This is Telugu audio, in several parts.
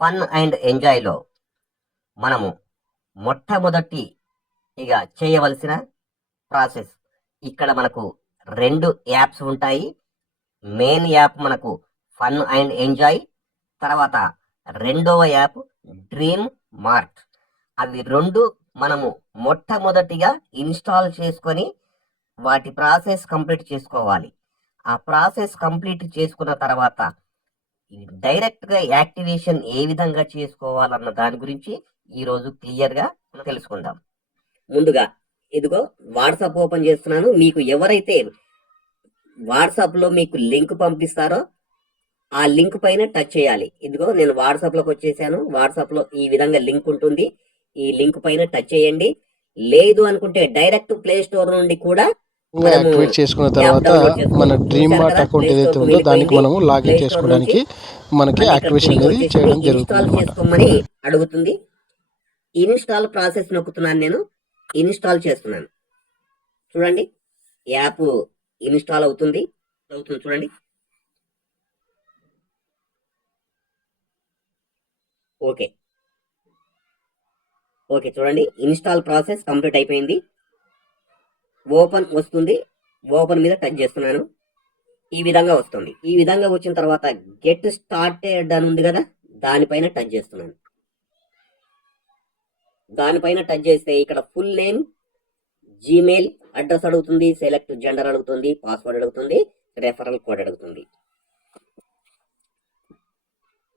ఫన్ అండ్ ఎంజాయ్లో మనము మొట్టమొదటి ఇక చేయవలసిన ప్రాసెస్, ఇక్కడ మనకు 2 యాప్స్ ఉంటాయి. మెయిన్ యాప్ మనకు ఫన్ అండ్ ఎంజాయ్, తర్వాత రెండవ యాప్ డ్రీమ్ మార్ట్. అవి 2 మనము మొట్టమొదటిగా ఇన్స్టాల్ చేసుకొని వాటి ప్రాసెస్ కంప్లీట్ చేసుకోవాలి. ఆ ప్రాసెస్ కంప్లీట్ చేసుకున్న తర్వాత డైరెక్ట్గా యాక్టివేషన్ ఏ విధంగా చేసుకోవాలన్న దాని గురించి ఈరోజు క్లియర్గా తెలుసుకుందాం. ముందుగా ఇదిగో వాట్సాప్ ఓపెన్ చేస్తున్నాను. మీకు ఎవరైతే వాట్సాప్లో మీకు లింక్ పంపిస్తారో ఆ లింక్ పైన టచ్ చేయాలి. ఇదిగో నేను వాట్సాప్లోకి వచ్చేసాను. వాట్సాప్లో ఈ విధంగా లింక్ ఉంటుంది. ఈ లింక్ పైన టచ్ చేయండి. లేదు అనుకుంటే డైరెక్ట్ ప్లే స్టోర్ నుండి కూడా యాక్టివేట్ చేసుకున్న తర్వాత మన డ్రీమ్ మార్ట్ అకౌంట్ ఏదైతే ఉందో దానికి మనము లాగిన్ చేసుకోవడానికి మనకి యాక్టివేషన్ అనేది చేయడం జరుగుతుంది. అడుగుతుంది. ఇన్స్టాల్ ప్రాసెస్ నొక్కుతున్నాను. నేను ఇన్స్టాల్ చేస్తున్నాను. చూడండి, యాప్ ఇన్స్టాల్ అవుతుంది చూడండి. ఓకే చూడండి, ఇన్స్టాల్ ప్రాసెస్ కంప్లీట్ అయిపోయింది. ఓపెన్ వస్తుంది. ఓపెన్ మీద టచ్ చేస్తున్నాను. ఈ విధంగా వస్తుంది. ఈ విధంగా వచ్చిన తర్వాత గెట్ స్టార్టెడ్ అని ఉంది కదా, దానిపైన టచ్ చేస్తున్నాను. దానిపైన టచ్ చేస్తే ఇక్కడ ఫుల్ నేమ్, జీమెయిల్ అడ్రస్ అడుగుతుంది, సెలెక్ట్ జెండర్ అడుగుతుంది, పాస్వర్డ్ అడుగుతుంది, రెఫరల్ కోడ్ అడుగుతుంది.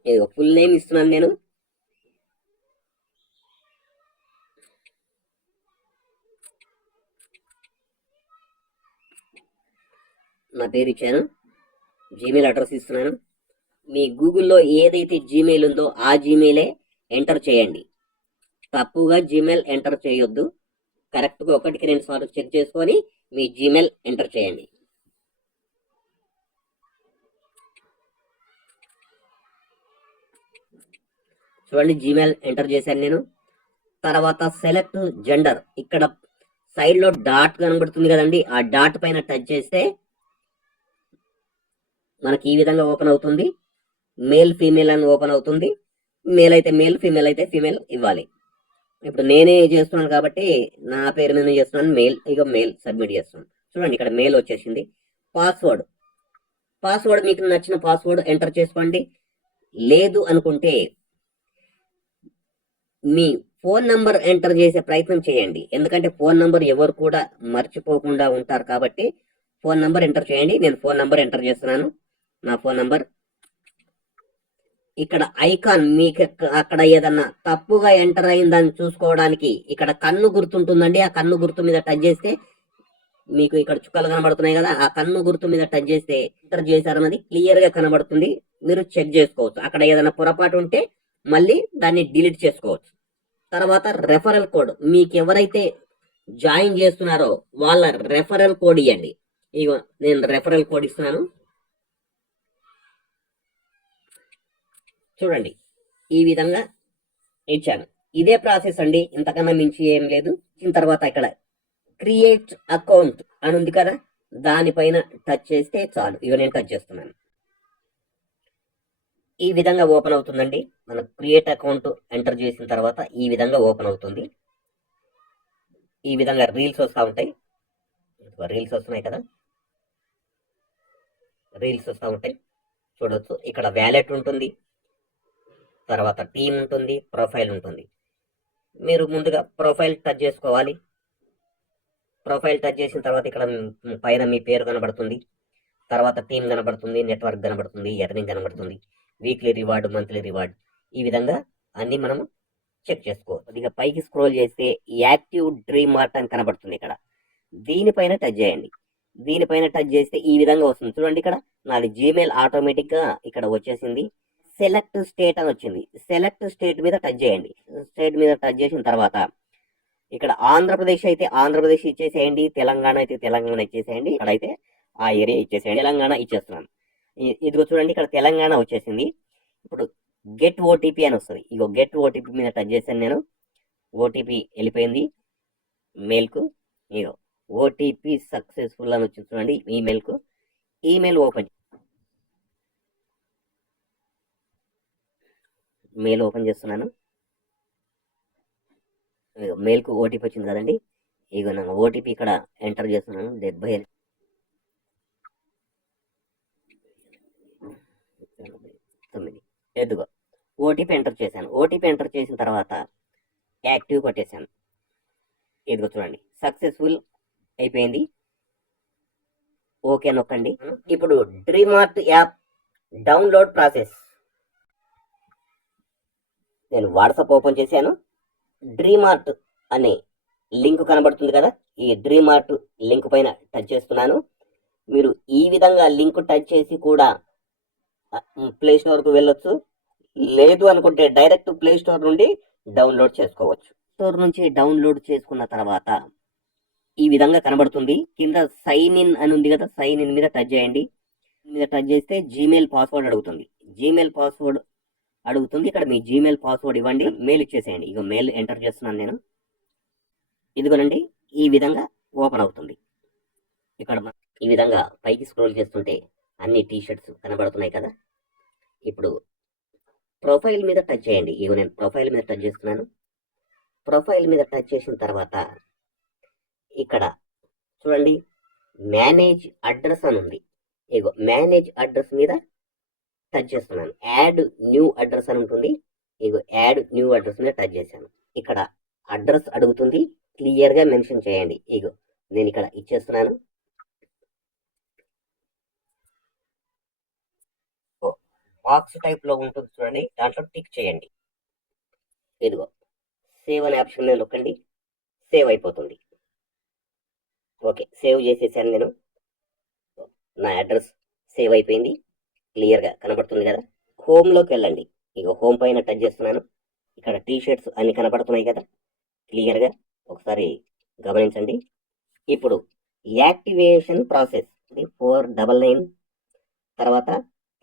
ఇదిగో ఫుల్ నేమ్ ఇస్తున్నాను నేను. నా పేరు ఇచ్చాను. జీమెయిల్ అడ్రస్ ఇస్తున్నాను. మీ గూగుల్లో ఏదైతే జీమెయిల్ ఉందో ఆ జీమెయిలే ఎంటర్ చేయండి. తప్పుగా జీమెయిల్ ఎంటర్ చేయొద్దు. కరెక్ట్గా 1కి 2 సార్లు చెక్ చేసుకొని మీ జీమెయిల్ ఎంటర్ చేయండి. చూడండి, జీమెయిల్ ఎంటర్ చేశాను నేను. తర్వాత సెలెక్ట్ జెండర్, ఇక్కడ సైడ్లో డాట్ కనబడుతుంది కదండి, ఆ డాట్ పైన టచ్ చేస్తే మనకి ఈ విధంగా ఓపెన్ అవుతుంది. మేల్ ఫీమేల్ అని ఓపెన్ అవుతుంది. మేల్ అయితే మేల్, ఫీమేల్ అయితే ఫీమేల్ ఇవ్వాలి. ఇప్పుడు నేనే చేస్తున్నాను కాబట్టి నా పేరు మీద చేస్తున్నాను, మేల్. ఇక మేల్ సబ్మిట్ చేస్తున్నాను. చూడండి, ఇక్కడ మేల్ వచ్చేసింది. పాస్వర్డ్ మీకు నచ్చిన పాస్వర్డ్ ఎంటర్ చేసుకోండి. లేదు అనుకుంటే మీ ఫోన్ నంబర్ ఎంటర్ చేసే ప్రయత్నం చేయండి. ఎందుకంటే ఫోన్ నంబర్ ఎవరు కూడా మర్చిపోకుండా ఉంటారు కాబట్టి ఫోన్ నంబర్ ఎంటర్ చేయండి. నేను ఫోన్ నంబర్ ఎంటర్ చేస్తున్నాను. నా ఫోన్ నంబర్ ఇక్కడ ఐకాన్, మీకు అక్కడ ఏదన్నా తప్పుగా ఎంటర్ అయిందని చూసుకోవడానికి ఇక్కడ కన్ను గుర్తుంటుందండి. ఆ కన్ను గుర్తు మీద టచ్ చేస్తే మీకు ఇక్కడ చుక్కలు కనబడుతున్నాయి కదా, ఆ కన్ను గుర్తు మీద టచ్ చేస్తే ఎంటర్ చేశారన్నది క్లియర్ గా కనబడుతుంది. మీరు చెక్ చేసుకోవచ్చు. అక్కడ ఏదైనా పొరపాటు ఉంటే మళ్ళీ దాన్ని డిలీట్ చేసుకోవచ్చు. తర్వాత రెఫరల్ కోడ్, మీకు ఎవరైతే జాయిన్ చేస్తున్నారో వాళ్ళ రెఫరల్ కోడ్ ఇవ్వండి. ఇగో నేను రెఫరల్ కోడ్ ఇస్తున్నాను. చూడండి, ఈ విధంగా ఇచ్చాను. ఇదే ప్రాసెస్ అండి, ఇంతకన్నా మించి ఏం లేదు. దీని తర్వాత ఇక్కడ క్రియేట్ అకౌంట్ అని ఉంది కదా, దానిపైన టచ్ చేస్తే చాలు. ఇవి నేను టచ్ చేస్తున్నాను. ఈ విధంగా ఓపెన్ అవుతుందండి. మనం క్రియేట్ అకౌంట్ ఎంటర్ చేసిన తర్వాత ఈ విధంగా ఓపెన్ అవుతుంది. ఈ విధంగా రీల్స్ వస్తూ ఉంటాయి. రీల్స్ వస్తున్నాయి కదా, రీల్స్ వస్తూ ఉంటాయి చూడవచ్చు. ఇక్కడ వ్యాలెట్ ఉంటుంది, తర్వాత టీమ్ ఉంటుంది, ప్రొఫైల్ ఉంటుంది. మీరు ముందుగా ప్రొఫైల్ టచ్ చేసుకోవాలి. ప్రొఫైల్ టచ్ చేసిన తర్వాత ఇక్కడ పైన మీ పేరు కనబడుతుంది, తర్వాత టీమ్ కనబడుతుంది, నెట్వర్క్ కనబడుతుంది, ఎర్నింగ్ కనబడుతుంది, వీక్లీ రివార్డ్, మంత్లీ రివార్డ్. ఈ విధంగా అన్ని మనము చెక్ చేసుకోవచ్చు. ఇక పైకి స్క్రోల్ చేస్తే యాక్టివ్ డ్రీమ్ మార్ట్ అని కనబడుతుంది. ఇక్కడ దీనిపైన టచ్ చేయండి. దీనిపైన టచ్ చేస్తే ఈ విధంగా వస్తుంది. చూడండి, ఇక్కడ నాది జీమెయిల్ ఆటోమేటిక్ గా ఇక్కడ వచ్చేసింది. సెలెక్ట్ స్టేట్ అని వచ్చింది. సెలెక్ట్ స్టేట్ మీద టచ్ చేయండి. స్టేట్ మీద టచ్ చేసిన తర్వాత ఇక్కడ ఆంధ్రప్రదేశ్ అయితే ఆంధ్రప్రదేశ్ ఇచ్చేసేయండి, తెలంగాణ అయితే తెలంగాణ ఇచ్చేసేయండి, ఇక్కడ అయితే ఆ ఏరియా ఇచ్చేసేయండి. తెలంగాణ ఇచ్చేస్తున్నాను. ఇదిగో చూడండి, ఇక్కడ తెలంగాణ వచ్చేసింది. ఇప్పుడు గెట్ ఓటీపీ అని వస్తుంది. ఇగో గెట్ ఓటీపీ మీద టచ్ చేశాను నేను. ఓటీపీ వెళ్ళిపోయింది మెయిల్కు. ఇగో ఓటీపీ సక్సెస్ఫుల్ అని వచ్చింది చూడండి ఈమెయిల్కు. ఈమెయిల్ ఓపెన్ మెయిల్ ఓపెన్ చేస్తున్నాను. మెయిల్కు ఓటీపీ వచ్చింది కదండి. ఇగో నేను ఓటీపీ ఇక్కడ ఎంటర్ చేస్తున్నాను. 79 ఎదుగో ఓటీపీ ఎంటర్ చేశాను. ఓటీపీ ఎంటర్ చేసిన తర్వాత యాక్టివ్ కొట్టేశాను. ఇదిగో చూడండి, సక్సెస్ఫుల్ అయిపోయింది. ఓకే నొక్కండి. ఇప్పుడు డ్రీమార్ట్ యాప్ డౌన్లోడ్ ప్రాసెస్. నేను వాట్సాప్ ఓపెన్ చేశాను. డ్రీమార్ట్ అనే లింక్ కనబడుతుంది కదా, ఈ డ్రీమార్ట్ లింక్ పైన టచ్ చేస్తున్నాను. మీరు ఈ విధంగా లింక్ టచ్ చేసి కూడా ప్లే స్టోర్కు వెళ్ళొచ్చు. లేదు అనుకుంటే డైరెక్ట్ ప్లే స్టోర్ నుండి డౌన్లోడ్ చేసుకోవచ్చు. స్టోర్ నుంచి డౌన్లోడ్ చేసుకున్న తర్వాత ఈ విధంగా కనబడుతుంది. కింద సైన్ ఇన్ అని ఉంది కదా, సైన్ ఇన్ మీద టచ్ చేయండి. మీద టచ్ చేస్తే జీమెయిల్ పాస్వర్డ్ అడుగుతుంది. జీమెయిల్ పాస్వర్డ్ అడుగుతుంది. ఇక్కడ మీ జీమెయిల్ పాస్వర్డ్ ఇవ్వండి, మెయిల్ ఇచ్చేసేయండి. ఇక మెయిల్ ఎంటర్ చేస్తున్నాను నేను. ఇదిగోనండి, ఈ విధంగా ఓపెన్ అవుతుంది. ఇక్కడ ఈ విధంగా పైకి స్క్రోల్ చేస్తుంటే అన్ని టీ షర్ట్స్ కనబడుతున్నాయి కదా. ఇప్పుడు ప్రొఫైల్ మీద టచ్ చేయండి. ఇగో నేను ప్రొఫైల్ మీద టచ్ చేస్తున్నాను. ప్రొఫైల్ మీద టచ్ చేసిన తర్వాత ఇక్కడ చూడండి, మేనేజ్ అడ్రస్ అని ఉంది. ఇగో మేనేజ్ అడ్రస్ మీద టచ్ చేస్తున్నాను. యాడ్ న్యూ అడ్రస్ అని ఉంటుంది. ఇగో యాడ్ న్యూ అడ్రస్ మీద టచ్ చేశాను. ఇక్కడ అడ్రస్ అడుగుతుంది, క్లియర్గా మెన్షన్ చేయండి. ఇగో నేను ఇక్కడ ఇచ్చేస్తున్నాను. బాక్స్ టైప్ లో ఉంటుంది చూడండి, దాంట్లో టిక్ చేయండి. ఇదిగో సేవ్ అనే ఆప్షన్ మీద నొక్కండి, సేవ్ అయిపోతుంది. ఓకే, సేవ్ చేసేసాను నేను. నా అడ్రస్ సేవ్ అయిపోయింది, క్లియర్గా కనబడుతుంది కదా. హోమ్లోకి వెళ్ళండి. ఇక హోమ్ పైన టచ్ చేస్తున్నాను. ఇక్కడ టీ షర్ట్స్ అన్ని కనబడుతున్నాయి కదా, క్లియర్గా ఒకసారి గమనించండి. ఇప్పుడు యాక్టివేషన్ ప్రాసెస్ 499 తర్వాత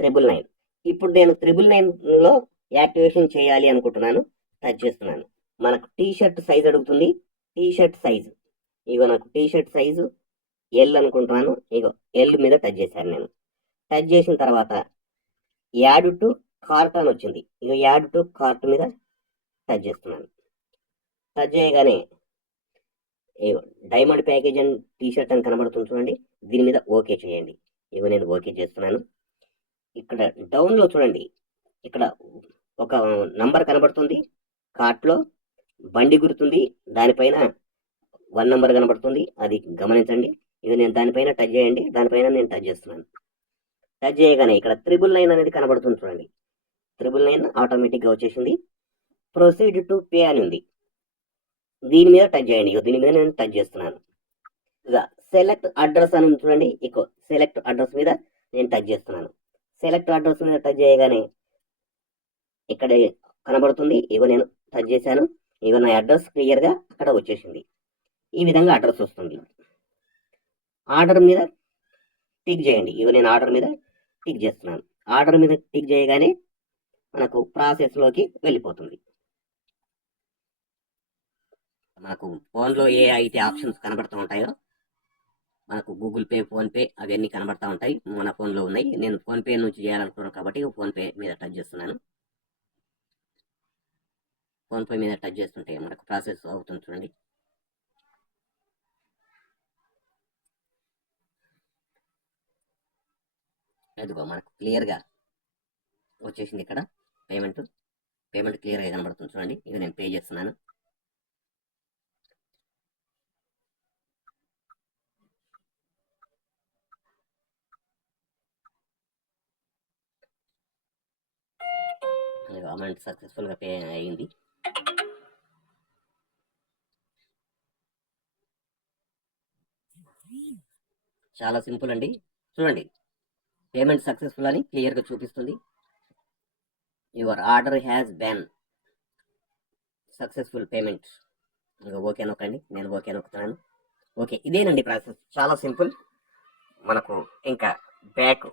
999. ఇప్పుడు నేను 999లో యాక్టివేషన్ చేయాలి అనుకుంటున్నాను. టచ్ చేస్తున్నాను. మనకు టీ షర్ట్ సైజ్ అడుగుతుంది. టీ షర్ట్ సైజు ఇగో నాకు టీ షర్ట్ సైజు ఎల్ అనుకుంటున్నాను. ఇగో ఎల్ మీద టచ్ చేశాను నేను. టచ్ చేసిన తర్వాత యాడ్ టు కార్ట్ అని వచ్చింది. ఇగో యాడ్ టు కార్ట్ మీద టచ్ చేస్తున్నాను. టచ్ చేయగానే ఇగో diamond package and T shirt అని కనబడుతుంది చూడండి, దీని మీద ఓకే చేయండి. ఇగో నేను ఓకే చేస్తున్నాను. ఇక్కడ డౌన్లో చూడండి, ఇక్కడ ఒక నంబర్ కనబడుతుంది. కార్ట్లో బండి గుర్తుంది, దానిపైన 1 నంబర్ కనబడుతుంది, అది గమనించండి. ఇక నేను దానిపైన టచ్ చేయండి. దానిపైన నేను టచ్ చేస్తున్నాను. టచ్ చేయగానే ఇక్కడ 999 అనేది కనబడుతుంది చూడండి. 999 ఆటోమేటిక్గా వచ్చేసింది. ప్రొసీడ్ టు పే అని ఉంది, దీని మీద టచ్ చేయండి. ఇక దీని మీద నేను టచ్ చేస్తున్నాను. ఇక సెలెక్ట్ అడ్రస్ అని ఉంది చూడండి, ఇక సెలెక్ట్ అడ్రస్ మీద నేను టచ్ చేస్తున్నాను. సెలెక్ట్ అడ్రస్ మీద టచ్ చేయగానే ఇక్కడ కనబడుతుంది. ఇగో నేను టచ్ చేశాను. ఇగో నా అడ్రస్ క్లియర్గా అక్కడ వచ్చేసింది. ఈ విధంగా అడ్రస్ వస్తుంది. ఆర్డర్ మీద టిక్ చేయండి. ఇగో నేను ఆర్డర్ మీద టిక్ చేస్తున్నాను. ఆర్డర్ మీద టిక్ చేయగానే మనకు ప్రాసెస్లోకి వెళ్ళిపోతుంది. మనకు ఫోన్లో ఏ అయితే ఆప్షన్స్ కనబడుతూ ఉంటాయో, మనకు గూగుల్ పే, ఫోన్పే అవన్నీ కనబడతా ఉంటాయి. మన ఫోన్లో ఉన్నాయి. నేను ఫోన్పే నుంచి చేయాలనుకున్నాను కాబట్టి ఫోన్పే మీద టచ్ చేస్తున్నాను. ఫోన్పే మీద టచ్ చేస్తుంటే మనకు ప్రాసెస్ అవుతుంది చూడండి. అదిగో మనకు క్లియర్గా వచ్చేసింది. ఇక్కడ పేమెంట్ క్లియర్గా కనబడుతుంది చూడండి. ఇది నేను పే చేస్తున్నాను. అమౌంట్ సక్సెస్ఫుల్గా పే అయింది. చాలా సింపుల్ అండి. చూడండి, పేమెంట్ సక్సెస్ఫుల్ అని క్లియర్గా చూపిస్తుంది. Your order has been successful payment. ఇంకా ఓకే నొక్కండి. నేను ఓకే నొక్కుతున్నాను. ఓకే, ఇదేనండి ప్రాసెస్, చాలా సింపుల్. మనకు ఇంకా బ్యాక్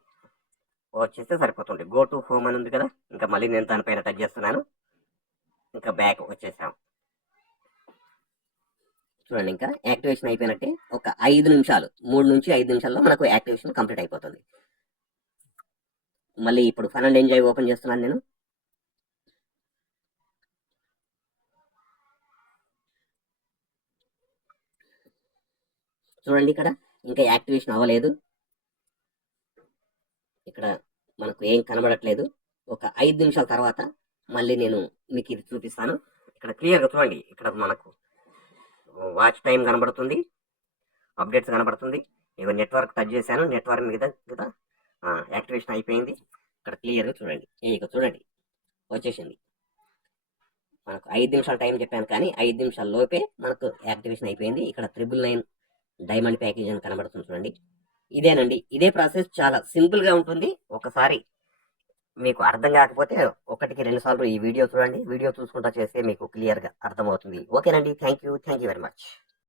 వచ్చేస్తే సరిపోతుంది. గో టు హోమ్ అని ఉంది కదా, ఇంకా మళ్ళీ నేను దానిపైన టచ్ చేస్తున్నాను. ఇంకా బ్యాక్ వచ్చేసాం చూడండి. ఇంకా యాక్టివేషన్ అయిపోయినట్టే. ఒక 5 నిమిషాలు, 3 నుంచి 5 నిమిషాల్లో మనకు యాక్టివేషన్ కంప్లీట్ అయిపోతుంది. మళ్ళీ ఇప్పుడు ఫన్ అండ్ ఎంజాయ్ ఓపెన్ చేస్తున్నాను నేను. చూడండి ఇక్కడ ఇంకా యాక్టివేషన్ అవ్వలేదు. ఇక్కడ మనకు ఏం కనబడట్లేదు. ఒక 5 నిమిషాల తర్వాత మళ్ళీ నేను మీకు ఇది చూపిస్తాను. ఇక్కడ క్లియర్గా చూడండి. ఇక్కడ మనకు వాచ్ టైం కనబడుతుంది, అప్డేట్స్ కనబడుతుంది. ఇక నెట్వర్క్ టచ్ చేశాను, నెట్వర్క్ మీద యాక్టివేషన్ అయిపోయింది. ఇక్కడ క్లియర్గా చూడండి. ఇక చూడండి వచ్చేసింది. మనకు 5 నిమిషాల టైం చెప్పాను, కానీ 5 నిమిషాల లోపే మనకు యాక్టివేషన్ అయిపోయింది. ఇక్కడ 999 డైమండ్ ప్యాకేజ్ అని కనబడుతుంది చూడండి. ఇదేనండి, ఇదే ప్రాసెస్. చాలా సింపుల్గా ఉంటుంది. ఒకసారి మీకు అర్థం కాకపోతే 1-2 సార్లు ఈ వీడియో చూడండి. వీడియో చూసుకుంటా చేస్తే మీకు క్లియర్గా అర్థమవుతుంది. ఓకేనండి, థ్యాంక్ యూ వెరీ మచ్.